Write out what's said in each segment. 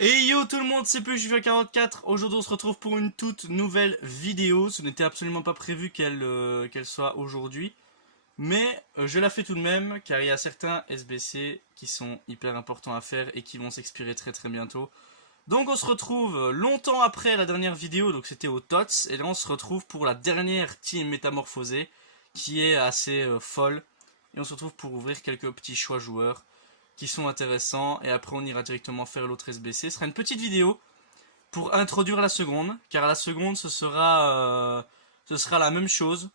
Et yo tout le monde, c'est PUJV44. Aujourd'hui on se retrouve pour une toute nouvelle vidéo. Ce n'était absolument pas prévu qu'elle soit aujourd'hui. Mais je la fais tout de même car il y a certains SBC qui sont hyper importants à faire et qui vont s'expirer très très bientôt. Donc on se retrouve longtemps après la dernière vidéo, donc c'était au TOTS. Et là on se retrouve pour la dernière team métamorphosée qui est assez folle. Et on se retrouve pour ouvrir quelques petits choix joueurs qui sont intéressants, et après on ira directement faire l'autre SBC. Ce sera une petite vidéo pour introduire la seconde, car la seconde ce sera la même chose,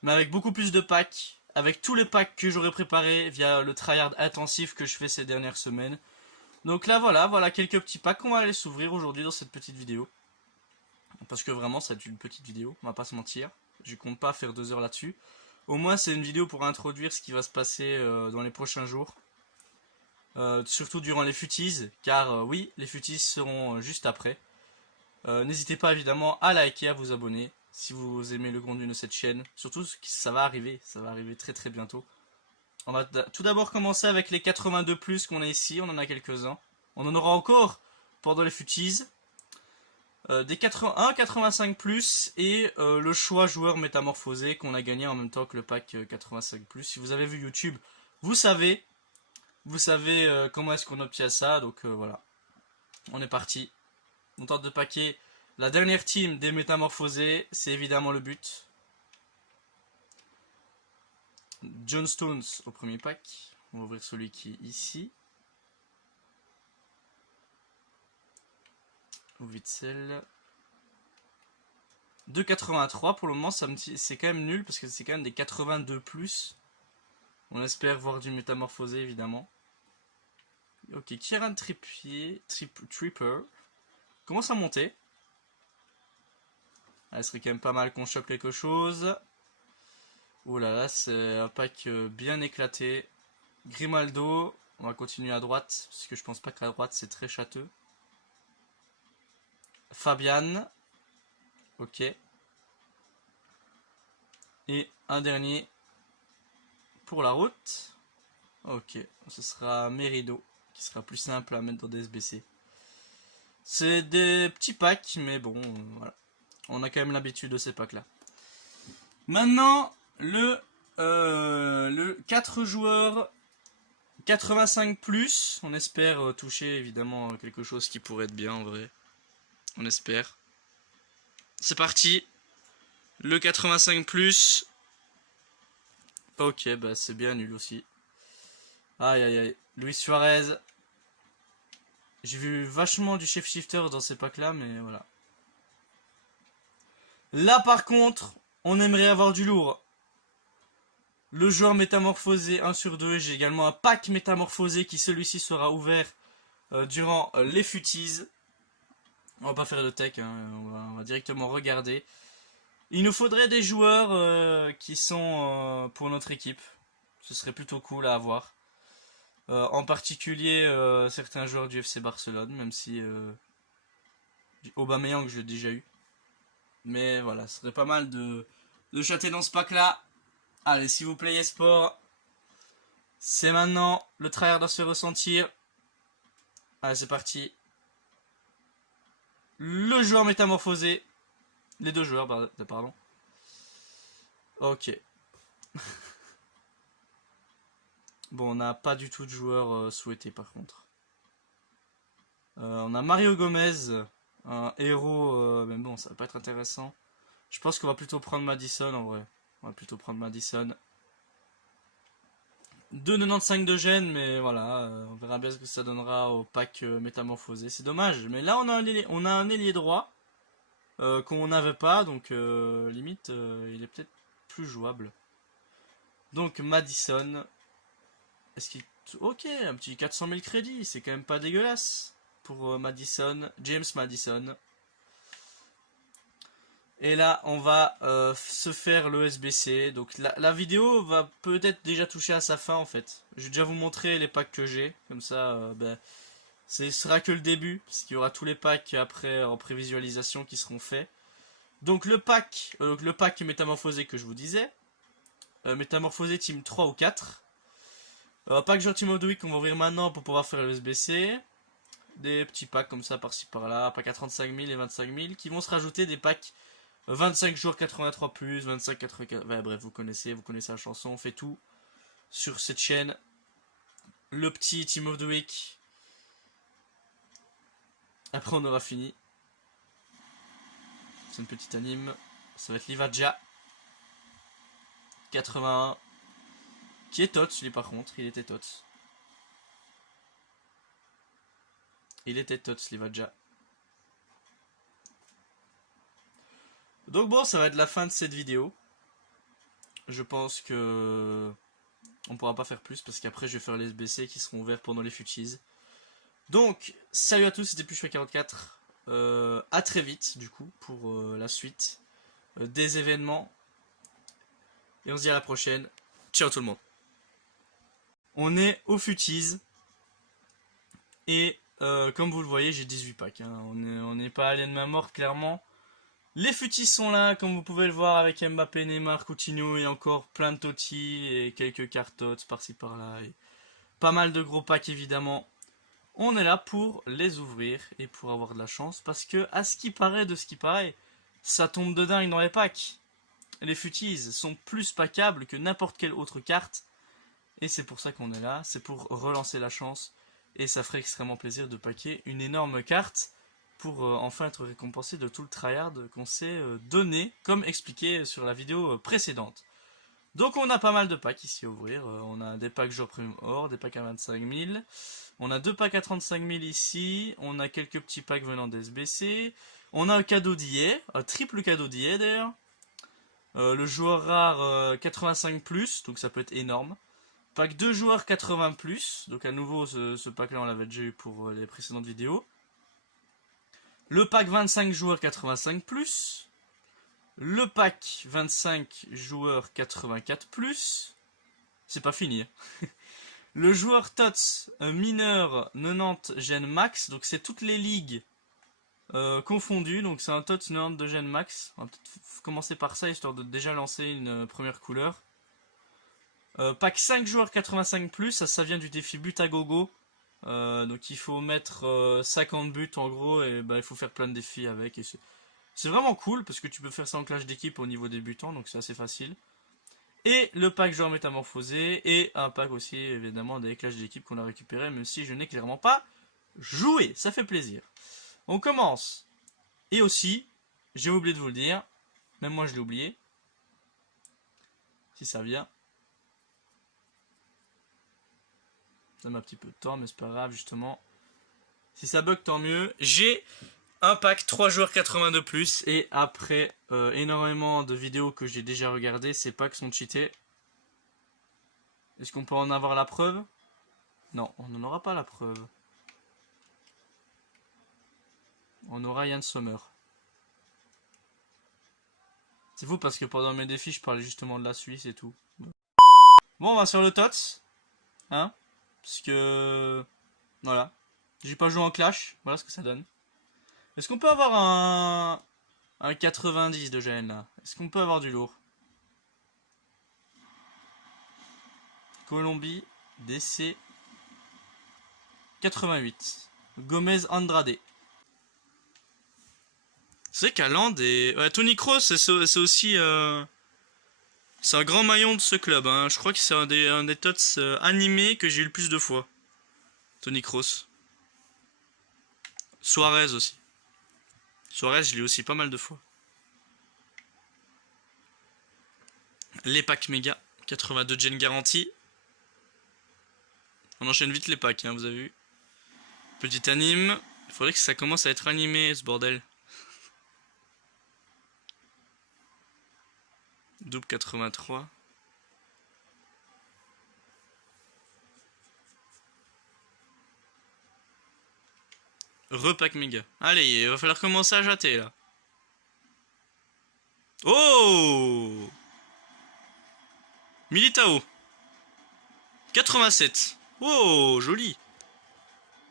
mais avec beaucoup plus de packs, avec tous les packs que j'aurais préparés via le tryhard intensif que je fais ces dernières semaines. Donc là voilà quelques petits packs qu'on va aller s'ouvrir aujourd'hui dans cette petite vidéo. Parce que vraiment ça va être une petite vidéo, on va pas se mentir, je compte pas faire 2 heures là-dessus. Au moins c'est une vidéo pour introduire ce qui va se passer dans les prochains jours. Surtout durant les futies, car oui, les futies seront juste après. N'hésitez pas évidemment à liker, à vous abonner, si vous aimez le contenu de cette chaîne. Surtout, ça va arriver très très bientôt. On va tout d'abord commencer avec les 82+, qu'on a ici, on en a quelques-uns. On en aura encore pendant les futies. Des 81, 85+, et le choix joueur métamorphosé qu'on a gagné en même temps que le pack 85+. Si vous avez vu YouTube, vous savez comment est-ce qu'on obtient ça, donc voilà. On est parti. On tente de paquer la dernière team des métamorphosés, c'est évidemment le but. John Stones au premier pack. On va ouvrir celui qui est ici. Witzel. 2,83 pour le moment, c'est quand même nul parce que c'est quand même des 82+. On espère voir du métamorphosé évidemment. Ok, Kieran Tripper. Commence à monter. Ah, ce serait quand même pas mal qu'on chope quelque chose. Oh là là, c'est un pack bien éclaté. Grimaldo. On va continuer à droite, parce que je pense pas qu'à droite c'est très châteux. Fabian. Ok. Et un dernier pour la route. Ok, ce sera Merido, qui sera plus simple à mettre dans des SBC. C'est des petits packs, mais bon, voilà. On a quand même l'habitude de ces packs là. Maintenant, le 4 joueurs 85+, on espère toucher évidemment quelque chose qui pourrait être bien en vrai. On espère. C'est parti. Le 85+. Ok, bah c'est bien nul aussi. Aïe aïe aïe. Luis Suarez. J'ai vu vachement du chef shifter dans ces packs là, mais voilà. Là par contre, on aimerait avoir du lourd. Le joueur métamorphosé 1 sur 2. J'ai également un pack métamorphosé qui celui-ci sera ouvert durant les futies. On va pas faire de tech, hein, on va directement regarder. Il nous faudrait des joueurs qui sont pour notre équipe. Ce serait plutôt cool à avoir. En particulier certains joueurs du FC Barcelone, même si Aubameyang je l'ai déjà eu. Mais voilà, ce serait pas mal de chatter dans ce pack là. Allez, s'il vous plaît, Sport. C'est maintenant, le tryhard doit se ressentir. Allez, c'est parti. Le joueur métamorphosé. Les deux joueurs, pardon. Ok. Bon, on n'a pas du tout de joueurs souhaités par contre. On a Mario Gomez, un héros, mais bon, ça va pas être intéressant. Je pense qu'on va plutôt prendre Madison en vrai. On va plutôt prendre Madison. 2,95 de gêne, mais voilà, on verra bien ce que ça donnera au pack métamorphosé. C'est dommage, mais là on a un ailier droit qu'on n'avait pas, donc limite il est peut-être plus jouable. Donc Madison, est-ce qu'il... Ok, un petit 400 000 crédits, c'est quand même pas dégueulasse pour Madison, James Madison. Et là, on va se faire le SBC. Donc la vidéo va peut-être déjà toucher à sa fin en fait. Je vais déjà vous montrer les packs que j'ai. Comme ça, ce sera que le début. Parce qu'il y aura tous les packs après en prévisualisation qui seront faits. Donc le pack métamorphosé que je vous disais. Métamorphosé team 3 ou 4. Pack joueur team of the week qu'on va ouvrir maintenant pour pouvoir faire le SBC. des petits packs comme ça par-ci par-là, packs à 35 000 et 25 000, qui vont se rajouter des packs 25 jours 83 plus, 25 84, ouais, bref, vous connaissez la chanson, on fait tout sur cette chaîne. Le petit Team of the Week. Après on aura fini. C'est une petite anime, ça va être Livaja 81, qui est tots lui par contre, il était tots. Il était tots Livaja. Donc bon, ça va être la fin de cette vidéo. Je pense que on pourra pas faire plus parce qu'après je vais faire les SBC qui seront ouverts pendant les futies. Donc, salut à tous, c'était Pluchefait44. À très vite du coup pour la suite des événements. Et on se dit à la prochaine. Ciao tout le monde. On est aux futies. Et comme vous le voyez, j'ai 18 packs. Hein. On n'est pas allé de ma mort clairement. Les futis sont là, comme vous pouvez le voir, avec Mbappé, Neymar, Coutinho et encore plein de Totti et quelques cartes tots par-ci par-là. Et pas mal de gros packs évidemment. On est là pour les ouvrir et pour avoir de la chance parce que, à ce qui paraît de ce qui paraît, ça tombe de dingue dans les packs. Les futis sont plus packables que n'importe quelle autre carte et c'est pour ça qu'on est là, c'est pour relancer la chance et ça ferait extrêmement plaisir de packer une énorme carte pour enfin être récompensé de tout le tryhard qu'on s'est donné, comme expliqué sur la vidéo précédente. Donc on a pas mal de packs ici à ouvrir, on a des packs jour premium or, des packs à 25 000, on a deux packs à 35 000 ici, on a quelques petits packs venant d'SBC, on a un cadeau d'hier, un triple cadeau d'hier d'ailleurs, le joueur rare 85+, donc ça peut être énorme, pack 2 joueurs 80+, donc à nouveau ce pack là on l'avait déjà eu pour les précédentes vidéos, le pack 25 joueurs 85+, le pack 25 joueurs 84+, c'est pas fini. Le joueur TOTS mineur 90 gènes max, donc c'est toutes les ligues confondues, donc c'est un TOTS 90 de gènes max. On va peut-être commencer par ça, histoire de déjà lancer une première couleur. Pack 5 joueurs 85+, ça vient du défi but à gogo. Donc il faut mettre 50 buts en gros, et bah, il faut faire plein de défis avec. Et c'est vraiment cool, parce que tu peux faire ça en clash d'équipe au niveau débutants, donc c'est assez facile. Et le pack joueur métamorphosé, et un pack aussi évidemment des clashs d'équipe qu'on a récupéré, même si je n'ai clairement pas joué, ça fait plaisir. On commence. Et aussi, j'ai oublié de vous le dire, même moi je l'ai oublié, si ça vient. Ça met un petit peu de temps, mais c'est pas grave justement. Si ça bug, tant mieux. J'ai un pack 3 joueurs 82+, et après énormément de vidéos que j'ai déjà regardées, ces packs sont cheatés. Est-ce qu'on peut en avoir la preuve? Non, on n'en aura pas la preuve. On aura Yann Sommer. C'est fou parce que pendant mes défis, je parlais justement de la Suisse et tout. Bon, on va sur le TOTS. Hein? Parce que... Voilà. J'ai pas joué en clash. Voilà ce que ça donne. Est-ce qu'on peut avoir un 90 de GN là? Est-ce qu'on peut avoir du lourd? Colombie, DC 88. Gomez Andrade. C'est vrai qu'Haaland et... Ouais, Tony Kroos, c'est aussi... C'est un grand maillon de ce club. Hein. Je crois que c'est un des tots animés que j'ai eu le plus de fois. Tony Kroos. Suarez aussi. Suarez, je l'ai aussi pas mal de fois. Les packs méga. 82 gen garantie. On enchaîne vite les packs, hein, vous avez vu. Petite anime. Il faudrait que ça commence à être animé, ce bordel. Double 83. Repack méga. Allez, il va falloir commencer à jatter là. Oh! Militao. 87. Oh, joli.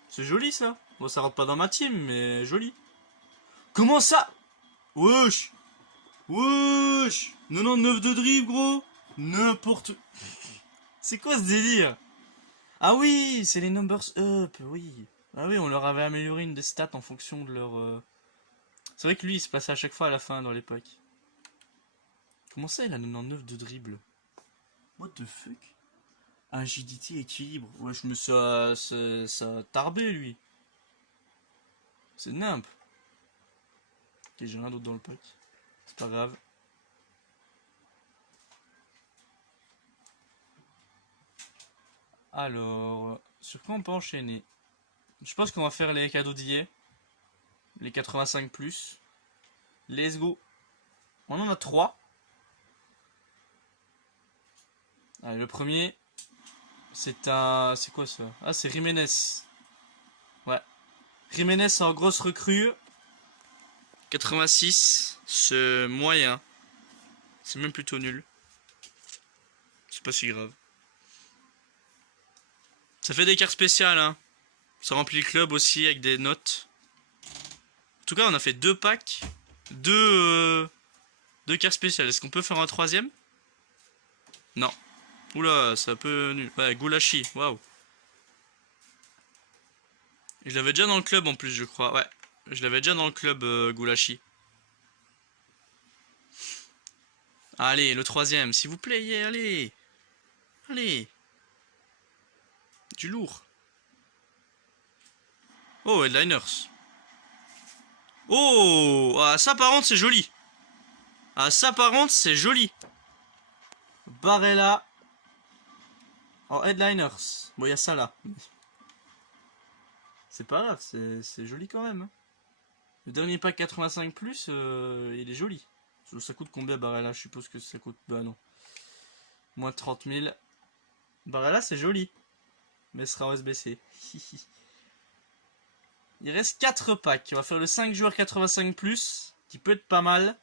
C'est joli ça. Bon, ça rentre pas dans ma team, mais joli. Comment ça? Wesh. Wesh. 99 de dribble, gros. N'importe... C'est quoi ce délire? Ah oui, c'est les numbers up, oui. Ah oui, on leur avait amélioré une des stats en fonction de leur... C'est vrai que lui, il se passait à chaque fois à la fin dans les packs. Comment ça, il a 99 de dribble? What the fuck? Agilité, équilibre. Ouais, je me suis... ça a tarbé, lui. C'est nimp. Ok, j'ai rien d'autre dans le pack. C'est pas grave. Alors, sur quoi on peut enchaîner? Je pense qu'on va faire les cadeaux d'hier. Les 85+. Let's go. On en a 3. Allez, le premier, c'est un... C'est quoi ça? Ah, c'est Jiménez. Ouais. Jiménez en grosse recrue. 86, c'est moyen. C'est même plutôt nul. C'est pas si grave. Ça fait des cartes spéciales, hein. Ça remplit le club aussi avec des notes. En tout cas, on a fait 2 packs. Deux cartes spéciales. Est-ce qu'on peut faire un troisième? Non. Oula, c'est un peu nul. Ouais, Goulashi, waouh. Je l'avais déjà dans le club en plus, je crois. Ouais, je l'avais déjà dans le club, Goulashi. Allez, le troisième, s'il vous plaît, yeah, allez. Allez. Du lourd. Oh, Headliners. Oh, ah, ça par contre, c'est joli. Ah, ça par contre, c'est joli. Barella. En Headliners. Bon, il y a ça là. C'est pas grave, c'est joli quand même. Hein. Le dernier pack 85+, il est joli. Ça coûte combien Barella? Je suppose que ça coûte... Bah non. Moins de 30 000. Barella, c'est joli. Mais ce sera en SBC. Il reste 4 packs. On va faire le 5 joueurs 85+, qui peut être pas mal.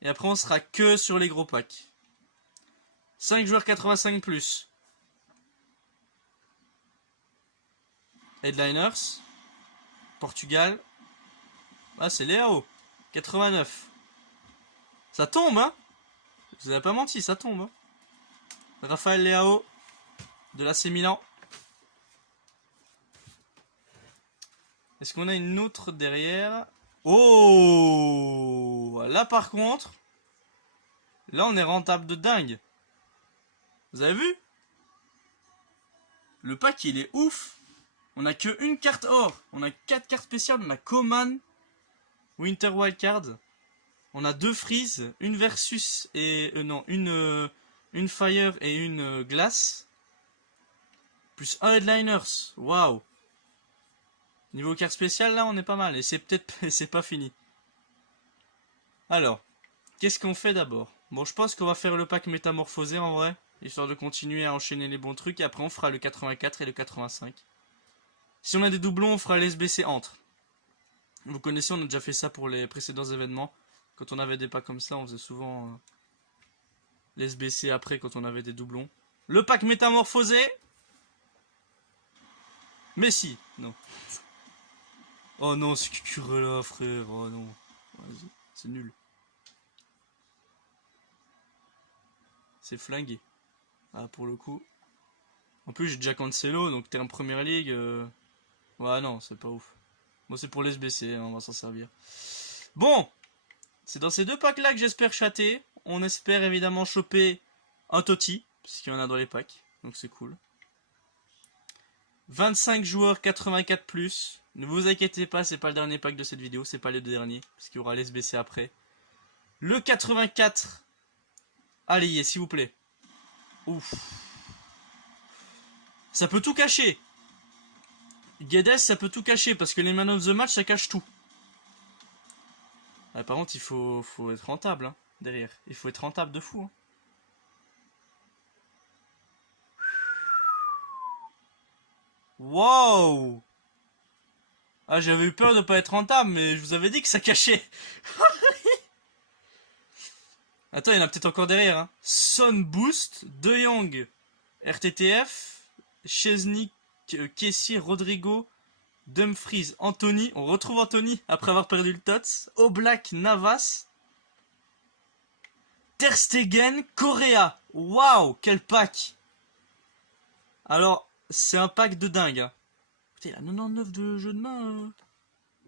Et après, on sera que sur les gros packs. 5 joueurs 85+. Headliners. Portugal. Ah, c'est Léao. 89. Ça tombe, hein? Vous avez pas menti, ça tombe. Hein? Raphaël Léao. De l'AC Milan. Est-ce qu'on a une autre derrière? Oh! Là, par contre... Là, on est rentable de dingue. Vous avez vu? Le pack, il est ouf. On a que une carte or. On a 4 cartes spéciales. On a Coman, Winter Wildcard. On a 2 freeze, une versus et... non, une fire et une glace. Plus un headliners. Waouh. Niveau carte spéciale, là, on est pas mal. Et c'est peut-être... c'est pas fini. Alors, qu'est-ce qu'on fait d'abord? Bon, je pense qu'on va faire le pack métamorphosé en vrai. Histoire de continuer à enchaîner les bons trucs. Et après, on fera le 84 et le 85. Si on a des doublons, on fera les SBC entre. Vous connaissez, on a déjà fait ça pour les précédents événements. Quand on avait des packs comme ça, on faisait souvent les SBC après quand on avait des doublons. Le pack métamorphosé. Messi, non. Oh non, c'est Cucurella, frère. Oh non. Vas-y, c'est nul. C'est flingué. Ah, pour le coup. En plus, j'ai déjà Cancelo, donc t'es en première ligue. Ouais, non, c'est pas ouf. Bon, c'est pour les SBC, hein, on va s'en servir. Bon, c'est dans ces 2 packs là que j'espère chatter. On espère évidemment choper un Totti, parce qu'il y en a dans les packs, donc c'est cool. 25 joueurs 84+. Ne vous inquiétez pas, c'est pas le dernier pack de cette vidéo, c'est pas les 2 derniers, parce qu'il y aura les SBC après. Le 84. Allez, s'il vous plaît. Ouf. Ça peut tout cacher. Guedes, ça peut tout cacher, parce que les man of the match, ça cache tout. Ah, par contre, il faut être rentable, hein, derrière. Il faut être rentable de fou. Hein. Wow! Ah, j'avais eu peur de pas être rentable, mais je vous avais dit que ça cachait. Attends, il y en a peut-être encore derrière. Hein. Son Boost, De Jong, RTTF, Chesney, Kessier, Rodrigo, Dumfries, Anthony. On retrouve Anthony après avoir perdu le Tots. Oblak, Navas, Ter Stegen, Correa. Waouh, quel pack! Alors, c'est un pack de dingue. Hein. Putain, il a 99 de jeu de main.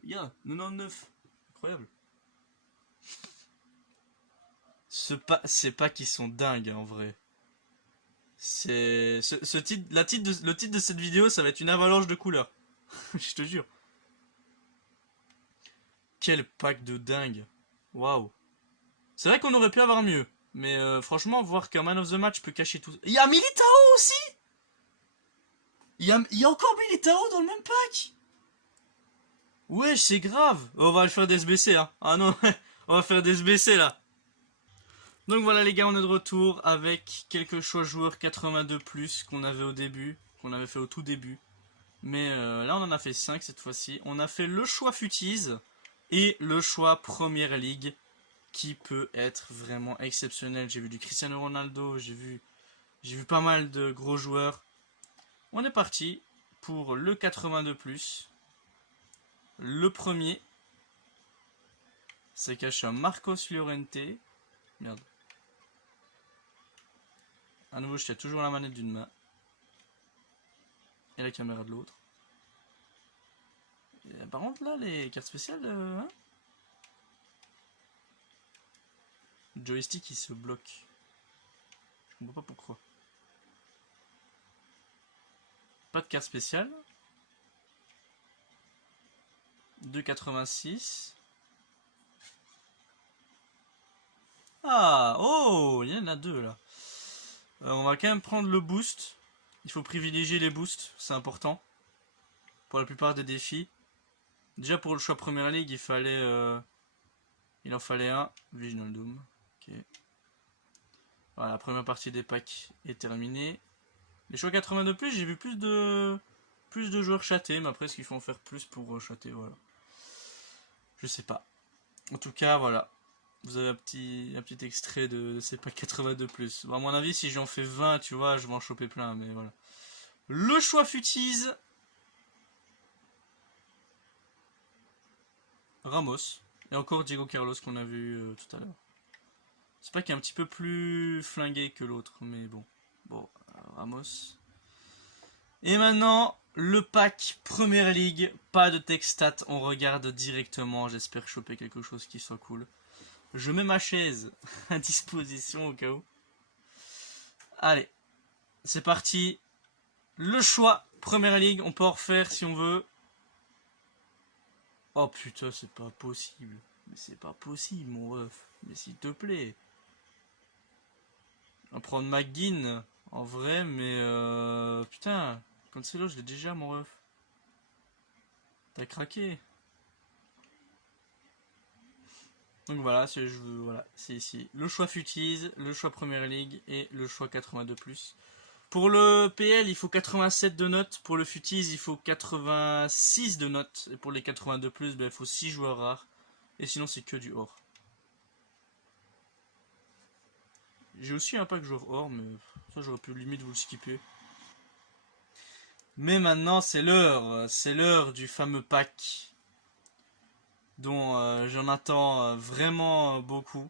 Yeah, 99. Incroyable. C'est pas qu'ils sont dingues en vrai. C'est le titre de cette vidéo, ça va être une avalanche de couleurs. Je te jure. Quel pack de dingue. Waouh. C'est vrai qu'on aurait pu avoir mieux. Mais franchement, voir qu'un man of the match peut cacher tout. Il y a Militao aussi. Il y a encore Militao dans le même pack. Ouais, c'est grave. On va le faire des SBC, hein. Ah non, on va faire des SBC là. Donc voilà les gars, on est de retour avec quelques choix joueurs 82+, qu'on avait au début, qu'on avait fait au tout début. Mais là on en a fait 5 cette fois-ci. On a fait le choix Futise et le choix Première Ligue, qui peut être vraiment exceptionnel. J'ai vu du Cristiano Ronaldo, j'ai vu pas mal de gros joueurs. On est parti pour le 82+. Le premier, c'est caché un Marcos Llorente. Merde. À nouveau, je tiens toujours la manette d'une main. Et la caméra de l'autre. Par contre, là, les cartes spéciales, hein, le joystick, il se bloque. Je comprends pas pourquoi. Pas de carte spéciale. 2,86. Ah, oh, il y en a deux là. On va quand même prendre le boost. Il faut privilégier les boosts, c'est important. Pour la plupart des défis. Déjà pour le choix Première Ligue, il en fallait un. Viginal Doom. Ok. Voilà, la première partie des packs est terminée. Les choix 82+, j'ai vu plus de joueurs chatés, mais après, est-ce qu'il faut en faire plus pour chater, voilà. Je sais pas. En tout cas, voilà. Vous avez un petit extrait de ces packs 82+. Bon, à mon avis, si j'en fais 20, tu vois, je vais en choper plein, mais voilà. Le choix Futise. Ramos. Et encore Diego Carlos qu'on a vu tout à l'heure. C'est pas qu'il est un petit peu plus flingué que l'autre, mais bon. Bon, Ramos. Et maintenant, le pack Première Ligue. Pas de tech stat, on regarde directement. J'espère choper quelque chose qui soit cool. Je mets ma chaise à disposition au cas où. Allez, c'est parti. Le choix Première Ligue, on peut en refaire si on veut. Oh putain, c'est pas possible. Mais c'est pas possible, mon ref. Mais s'il te plaît. On va prendre McGinn en vrai, mais putain, Cancelo, je l'ai déjà, mon ref. T'as craqué. Donc voilà, c'est ici. Le choix Futise, le choix Première Ligue et le choix 82+. Pour le PL, il faut 87 de notes. Pour le Futise, il faut 86 de notes. Et pour les 82+, ben, il faut 6 joueurs rares. Et sinon, c'est que du or. J'ai aussi un pack joueur or, mais ça, j'aurais pu limite vous le skipper. Mais maintenant, c'est l'heure. C'est l'heure du fameux pack dont j'en attends vraiment beaucoup.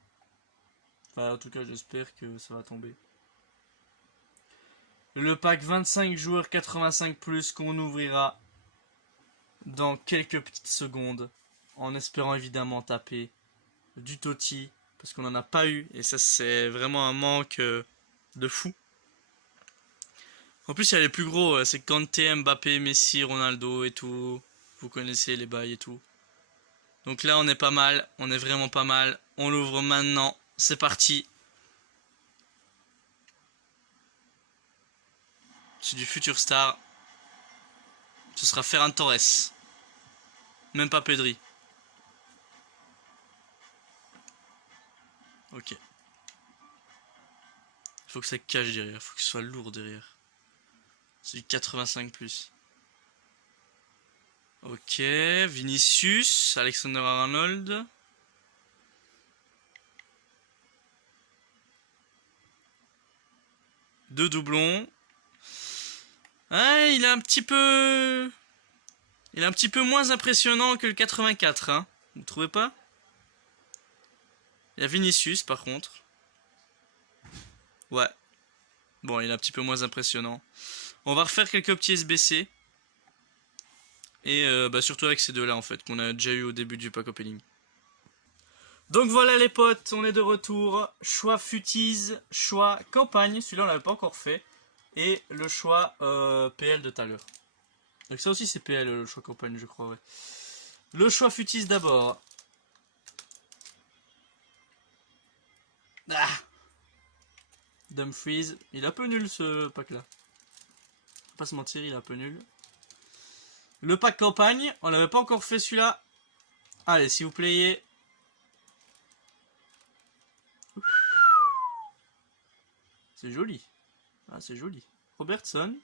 Enfin, en tout cas, j'espère que ça va tomber. Le pack 25 joueurs 85+, qu'on ouvrira dans quelques petites secondes. En espérant évidemment taper du Totti. Parce qu'on n'en a pas eu. Et ça, c'est vraiment un manque de fou. En plus, il y a les plus gros. C'est Kanté, Mbappé, Messi, Ronaldo et tout. Vous connaissez les bails et tout. Donc là, on est pas mal. On est vraiment pas mal. On l'ouvre maintenant. C'est parti. C'est du futur star. Ce sera Ferran Torres. Même pas Pedri. Ok. Il faut que ça cache derrière. Il faut que ce soit lourd derrière. C'est du 85+. Ok. Vinicius. Alexander Arnold. Deux doublons. Ah, il est un petit peu moins impressionnant que le 84, hein. Vous trouvez pas? Il y a Vinicius par contre. Ouais. Bon, il est un petit peu moins impressionnant. On va refaire quelques petits SBC. Et surtout avec ces deux-là en fait, qu'on a déjà eu au début du pack opening. Donc voilà les potes, on est de retour. Choix futise, choix campagne, celui-là on l'avait pas encore fait. Et le choix PL de tout à l'heure. Donc ça aussi c'est PL le choix campagne je crois, ouais. Le choix futise d'abord. Ah, Dumfries, il est un peu nul ce pack là. Faut pas se mentir, il est un peu nul. Le pack campagne, on l'avait pas encore fait celui-là. Allez, s'il vous plaît. C'est joli. Ah, c'est joli. Robertson.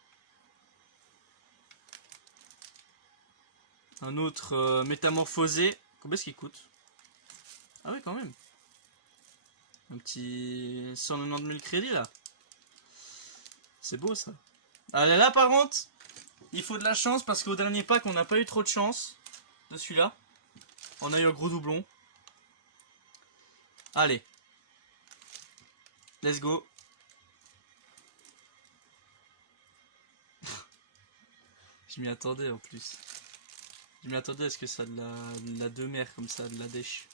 Un autre métamorphosé. Combien est-ce qu'il coûte? Ah oui, quand même. Un petit 190 000 crédits là. C'est beau ça. Allez, là par contre, il faut de la chance parce qu'au dernier pack, on n'a pas eu trop de chance de celui-là. On a eu un gros doublon. Allez. Let's go. Je m'y attendais en plus. Je m'y attendais à ce que ça de la deux mers comme ça, de la dèche.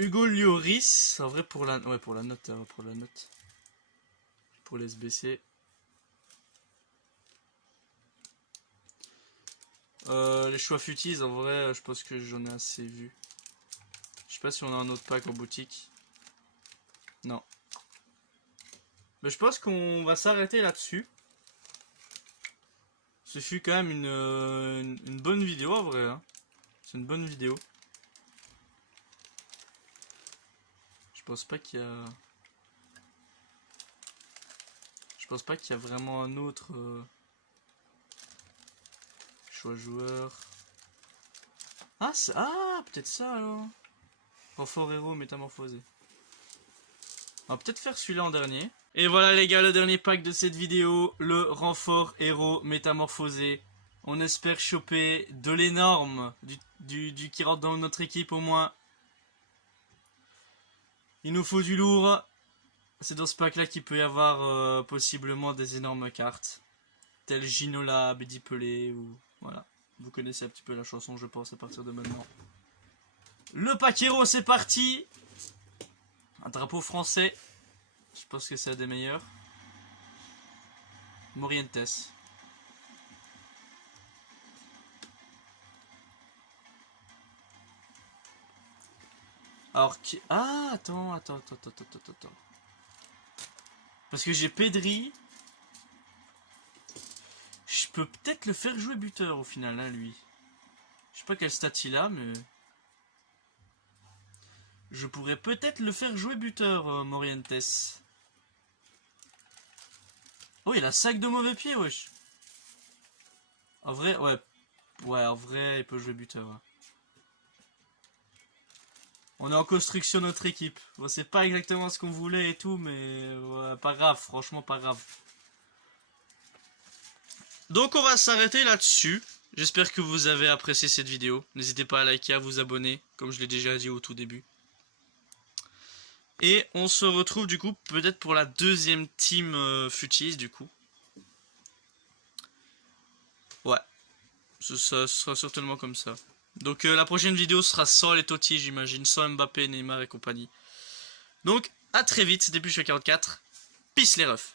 Hugo Lloris, en vrai pour la, ouais, pour la note, pour les SBC. Les choix futiles, en vrai, je pense que j'en ai assez vu. Je sais pas si on a un autre pack en boutique. Non. Mais je pense qu'on va s'arrêter là-dessus. Ce fut quand même une bonne vidéo en vrai. Hein. C'est une bonne vidéo. Je pense pas qu'il y a... Je pense pas qu'il y a vraiment un autre choix joueur. Ah, peut-être ça alors. Renfort héros métamorphosé. On va peut-être faire celui-là en dernier. Et voilà les gars, le dernier pack de cette vidéo, le renfort héros métamorphosé. On espère choper de l'énorme, du qui rentre dans notre équipe au moins. Il nous faut du lourd. C'est dans ce pack là qu'il peut y avoir possiblement des énormes cartes. Tel Ginola, Bédi Pelé ou... Voilà. Vous connaissez un petit peu la chanson je pense à partir de maintenant. Le pack héros c'est parti. Un drapeau français. Je pense que c'est un des meilleurs. Morientes. Alors qui... Ah, attends. Parce que j'ai Pedri. Je peux peut-être le faire jouer buteur au final, hein, lui. Je sais pas quel stat il a, mais... Je pourrais peut-être le faire jouer buteur, Morientes. Oh, il a sac de mauvais pied, wesh. En vrai, ouais. Ouais, en vrai, il peut jouer buteur. Ouais. On est en construction notre équipe. Bon, c'est pas exactement ce qu'on voulait et tout, mais ouais, pas grave, franchement pas grave. Donc on va s'arrêter là-dessus. J'espère que vous avez apprécié cette vidéo. N'hésitez pas à liker, à vous abonner, comme je l'ai déjà dit au tout début. Et on se retrouve du coup peut-être pour la deuxième team Futis du coup. Ouais, ce sera certainement comme ça. Donc la prochaine vidéo sera sans les Totti j'imagine, sans Mbappé, Neymar et compagnie. Donc à très vite, c'était Bushwa44. Peace les refs.